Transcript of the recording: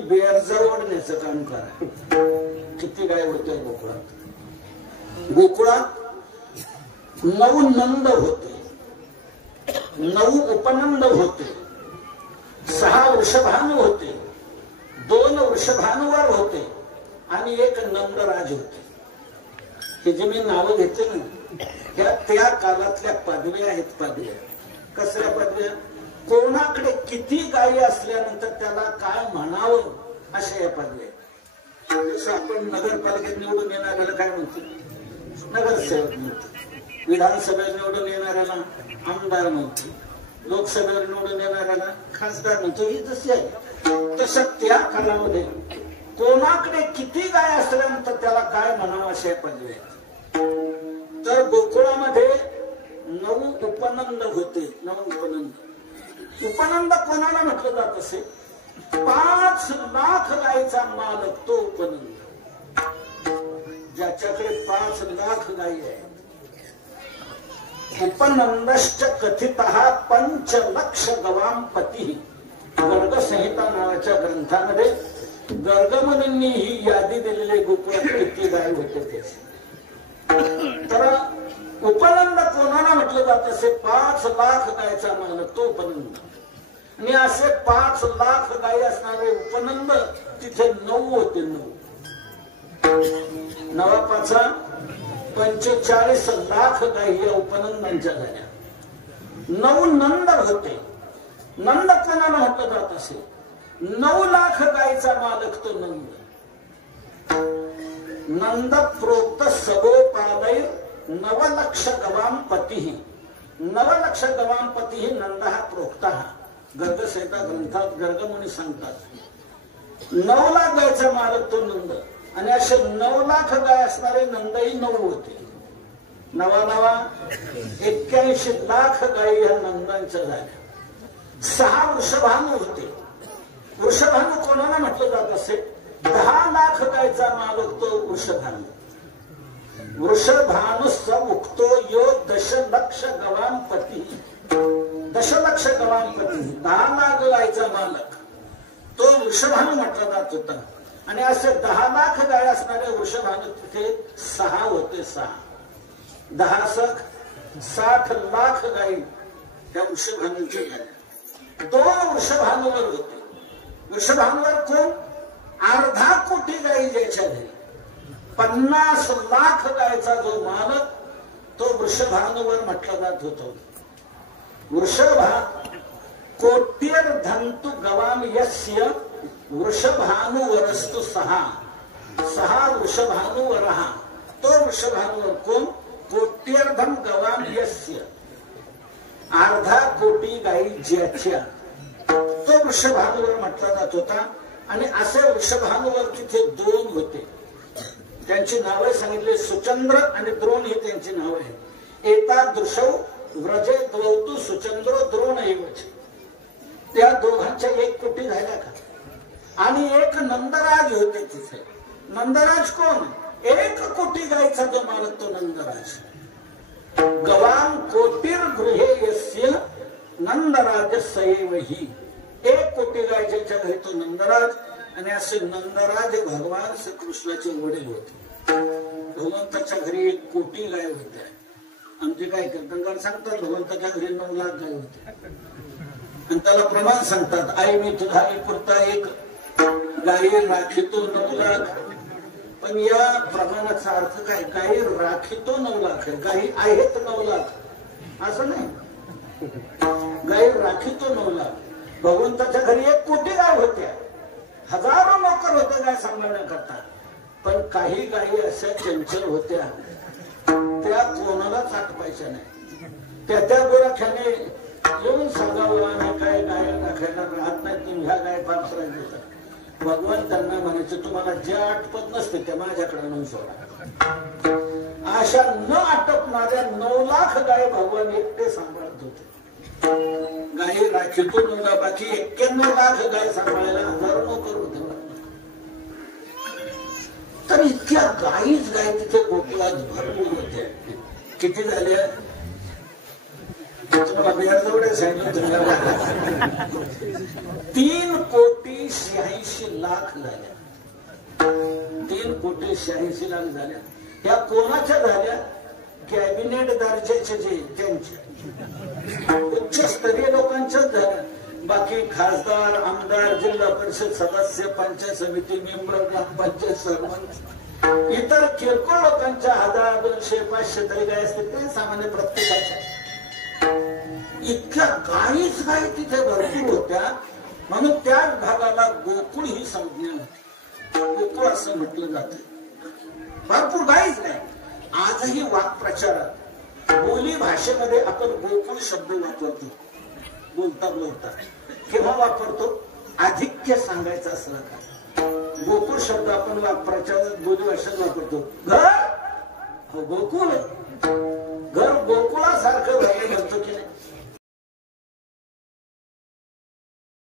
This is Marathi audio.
बेरजर ओढण्याचं काम करा. किती गाय होते गोकुळात? गोकुळात 9 नंद होते, 9 उपनंद होते, 6 वृषभानू होते, 2 वृषभानुवर होते आणि 1 नंदराज होते. हे जे मी नावं घेते ना, त्या काळातल्या पदव्या आहेत. पदव्या कसल्या पदव्या? कोणाकडे किती गायी असल्यानंतर त्याला काय म्हणावं अशा या पदव्या. जसं आपण नगरपालिकेत निवडून येणाऱ्याला काय म्हणतो? नगरसेवक म्हणतो. विधानसभेत निवडून येणाऱ्याला आमदार म्हणतो. लोकसभेवर निवडून येणाऱ्याला खासदार म्हणतो. ही जशी आहे तसं त्या काळामध्ये कोणाकडे किती गाय असल्यानंतर त्याला काय म्हणावं अशा पदव्या आहेत. तर गोकुळामध्ये 9 उपनंद होते. 9 उपनंद. उपनंद कोणाला म्हटलं जात असे? 5 लाख गायीचा मालक तो उपनंद. ज्याच्याकडे 5 लाख गायी आहेत. उपनंदश्च कथितः 5 लक्ष गवाम पती. गर्ग संहिता नावाच्या ग्रंथामध्ये गर्गमुनींनी ही यादी दिलेली गोकुळात किती गायी होते ते. तर उपनंद कोणाला म्हटलं जात असे? 5 लाख गायचा मालक तो उपनंद. आणि असे 5 लाख गायी असणारे उपनंद तिथे 9 होते. 9 5 45 लाख गायी या उपनंदांच्या झाल्या. 9 नंद होते. नंद कोणाला म्हटलं जात असे? 9 लाख गायीचा मालक तो नंद. नंद प्रोक्त सगोपालय 9 लक्ष गवाम पती. 9 लक्ष गवाम पती नंद हा प्रोक्त. गर्ग संहिता ग्रंथात गर्गमुनी सांगतात 9 लाख गायचा मालक तो नंद. आणि असे 9 लाख गाय असणारे नंदही 9 होते. 9 81 लाख गायी ह्या नंदांच्या झाल्या. 6 वृषभानू होते. वृषभानू कोणाला म्हटलं जात असे? 10 लाख गायचा मालक तो वृषभानू. वृषभानू समुक्तो यो 10 लक्ष गवाम पती. 10 लक्ष गवाम पती 10 लाख गायचा मालक तो वृषभानू म्हटला जात होता. आणि असे 10 लाख गाय असणारे वृषभानू तिथे 6 होते. 6 10 सख 60 लाख गायी त्या वृषभानूंच्या झाल्या. 2 वृषभानूवर होते. वृषभानूवर कोण? अर्धा कोटी गायी ज्याच्या घरी 50 लाख गायचा जो मालक तो वृषभानूवर म्हटला जात होतो. वृषभा कोट्यर्धंतु गवाम यस्य वृषभानुवरस्तु 6 वृषभानुवरः. तो वृषभानुवर कोण? कोट्यर्धम गवाम यस्य. अर्धा कोटी गायी ज्याच्या तो वृषभानुवर म्हटला जात होता. आणि असे वृषभानुवर तिथे 2 होते. त्यांची नावे सांगितले सुचंद्र आणि द्रोण ही त्यांची नाव आहेत. एतादृशौ व्रजे द्वौतु सुचंद्र द्रोण एवच. त्या दोघांच्या 1 कोटी झाल्या का? आणि 1 नंदराज होते तिथे. नंदराज कोण? 1 कोटी गायचा जो मालक तो नंदराज. गवाम कोटीर गृहे यस्य नंदराज सैवही. 1 कोटी गायच्या घरी तो नंदराज. आणि असे नंदराज भगवान श्रीकृष्णाचे वडील होते. भगवंताच्या घरी 1 कोटी गाय होत्या. आमचे काय कीर्तनकार सांगतात भगवंताच्या घरी 9 लाख गाय होत्या. आणि त्याला प्रमाण सांगतात आई मी तुझा पुरता 1 गायी राखीतो 9 लाख. पण या प्रमाणाचा अर्थ काय? गायी राखीतो 9 लाख. गायी आहेत 9 लाख असं नाही. गायी राखीतो 9 लाख. भगवंताच्या घरी 1 कोटी गाय होत्या. हजारो नोकर होते गाय सांभाळण्याकरता. पण काही गायी अशा चंचल होत्या त्या कोणालाच आठवायच्या नाही. त्या गोरख्याने येऊन सांगावं आम्ही काय गाय राखायला राहत नाही. तुम्ही ह्या गाय फार देतात. भगवान त्यांना म्हणायचे तुम्हाला ज्या आटपत नसते त्या माझ्याकडे नेऊन सोडा. अशा न आटपणाऱ्या 9 लाख गाय भगवान एकटे सांभाळत होते. गायी राखीतो 9 लाख. बाकी 91 लाख गाय सांभाळायला हजारो नोकर होते. तर इतक्या गायीच गाय तिथे गोकुळात भरपूर होत्या. किती झाल्या? तुम्हाला बिहार जवळ सांगितलं 3 कोटी 86 86,00,000 झाल्या. 3,86,00,000 झाल्या. ह्या कोणाच्या झाल्या? कॅबिनेट दर्जाचे जे त्यांच्या उच्चस्तरीय लोकांच्याच झाल्या. बाकी खासदार, आमदार, जिल्हा परिषद सदस्य, पंचायत समिती मेंबर, ग्रामपंचायत सरपंच, इतर किरकोळ लोकांच्या 1000, 200, 500 तरी गाय असते ते सामान्य प्रत्येकाच्या. इतक्या गायीच गाय तिथे भरपूर होत्या. म्हणून त्याच भागाला गोकुळ ही संज्ञा होती. गोकुळ असं म्हटलं जातं. भरपूर गायीच नाही. आजही वाक्प्रचारात बोली भाषेमध्ये आपण गोकुळ शब्द वापरतो. बोलता बोलता केव्हा वापरतो? आधिक्य सांगायचं असलं का गोकुळ शब्द आपण वाक्प्रचारात बोली भाषेत वापरतो. घर गोकुळ, घर